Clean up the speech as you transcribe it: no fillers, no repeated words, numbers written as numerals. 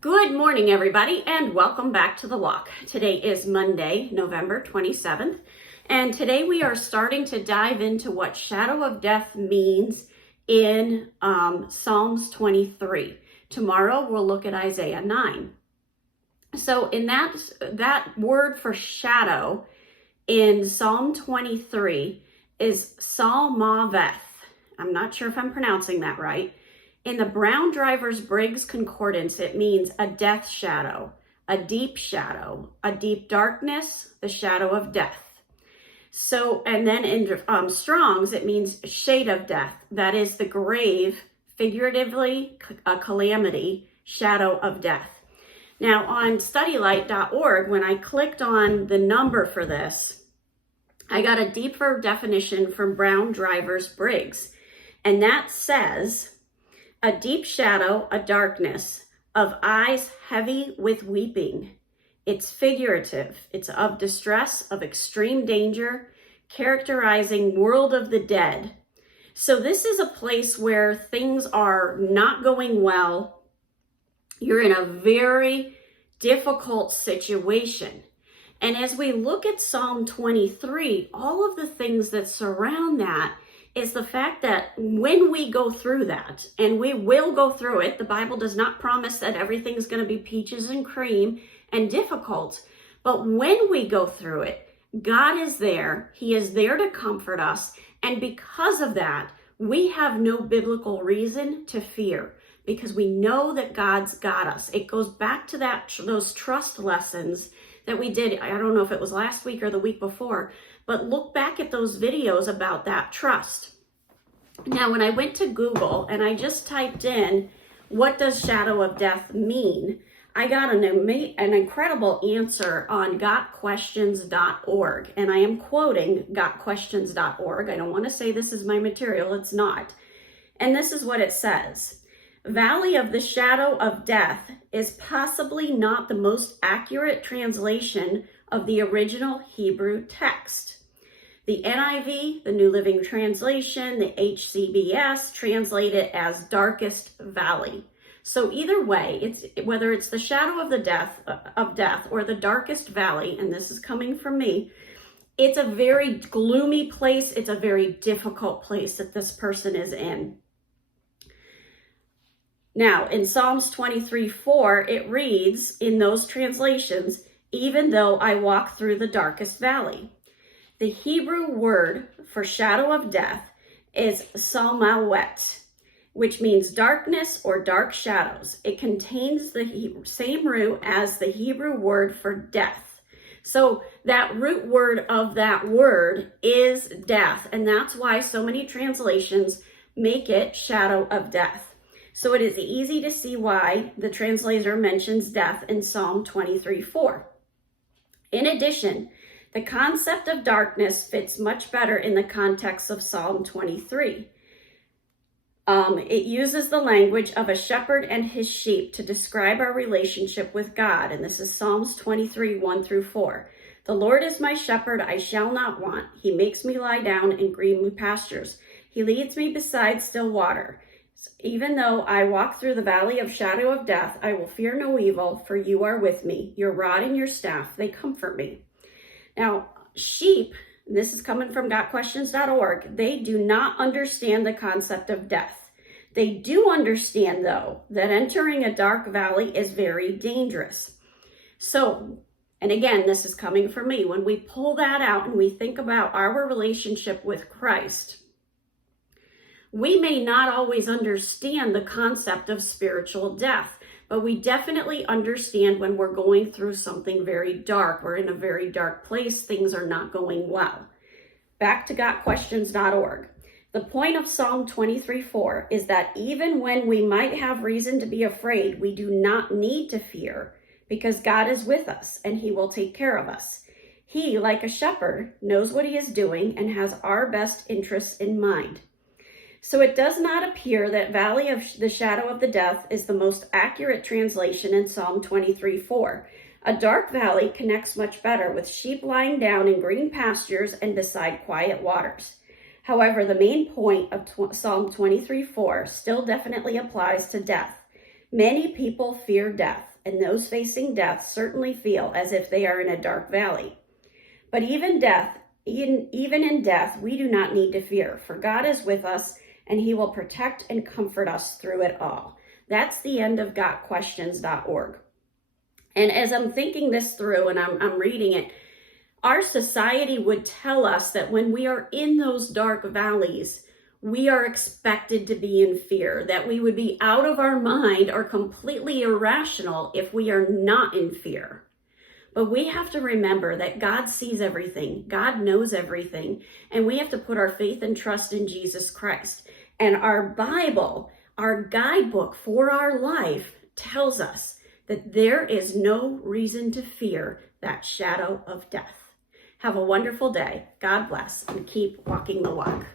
Good morning, everybody, and welcome back to The Walk. Today is Monday, November 27th, and today we are starting to dive into what shadow of death means in Psalms 23. Tomorrow we'll look at Isaiah 9. So in that word for shadow in Psalm 23 is Salmaveth. I'm not sure if I'm pronouncing that right. In the Brown Drivers Briggs Concordance, it means a death shadow, a deep darkness, the shadow of death. So, and then in Strong's, it means shade of death. That is the grave, figuratively, a calamity, shadow of death. Now, on studylight.org, when I clicked on the number for this, I got a deeper definition from Brown Drivers Briggs. And that says, a deep shadow, a darkness of eyes heavy with weeping. It's figurative. It's of distress, of extreme danger, characterizing world of the dead. So this is a place where things are not going well. You're in a very difficult situation. And as we look at Psalm 23, all of the things that surround that is the fact that when we go through that, and we will go through it, the Bible does not promise that everything's going to be peaches and cream and difficult, but when we go through it, God is there. He is there to comfort us, and because of that, we have no biblical reason to fear because we know that God's got us. It goes back to those trust lessons that we did. I don't know if it was last week or the week before, but look back at those videos about that trust. Now, when I went to Google and I just typed in, what does shadow of death mean? I got an incredible answer on gotquestions.org. And I am quoting gotquestions.org. I don't want to say this is my material. It's not. And this is what it says. Valley of the shadow of death is possibly not the most accurate translation of the original Hebrew text. The NIV, the New Living Translation, the HCBS translate it as darkest valley. So either way, whether it's the shadow of death or the darkest valley, and this is coming from me, it's a very gloomy place. It's a very difficult place that this person is in. Now, in Psalms 23:4, it reads in those translations, even though I walk through the darkest valley. The Hebrew word for shadow of death is salmawet, which means darkness or dark shadows. It contains the same root as the Hebrew word for death. So that root word of that word is death, and that's why so many translations make it shadow of death. So it is easy to see why the translator mentions death in Psalm 23:4. In addition, the concept of darkness fits much better in the context of Psalm 23. It uses the language of a shepherd and his sheep to describe our relationship with God. And this is Psalms 23:1-4. The Lord is my shepherd, I shall not want. He makes me lie down in green pastures. He leads me beside still water. Even though I walk through the valley of shadow of death, I will fear no evil, for you are with me. Your rod and your staff, they comfort me. Now, sheep, this is coming from gotquestions.org, they do not understand the concept of death. They do understand, though, that entering a dark valley is very dangerous. So, and again, this is coming from me. When we pull that out and we think about our relationship with Christ, we may not always understand the concept of spiritual death, but we definitely understand when we're going through something very dark. We're in a very dark place. Things are not going well. Back to gotquestions.org. The point of Psalm 23:4 is that even when we might have reason to be afraid, we do not need to fear because God is with us and he will take care of us. He, like a shepherd, knows what he is doing and has our best interests in mind. So it does not appear that Valley of the Shadow of the Death is the most accurate translation in Psalm 23:4. A dark valley connects much better with sheep lying down in green pastures and beside quiet waters. However, the main point of Psalm 23:4 still definitely applies to death. Many people fear death, and those facing death certainly feel as if they are in a dark valley. But even in death, we do not need to fear, for God is with us, and he will protect and comfort us through it all. That's the end of gotquestions.org. And as I'm thinking this through and I'm reading it, our society would tell us that when we are in those dark valleys, we are expected to be in fear, that we would be out of our mind or completely irrational if we are not in fear. But we have to remember that God sees everything, God knows everything, and we have to put our faith and trust in Jesus Christ. And our Bible, our guidebook for our life, tells us that there is no reason to fear that shadow of death. Have a wonderful day. God bless, and keep walking the walk.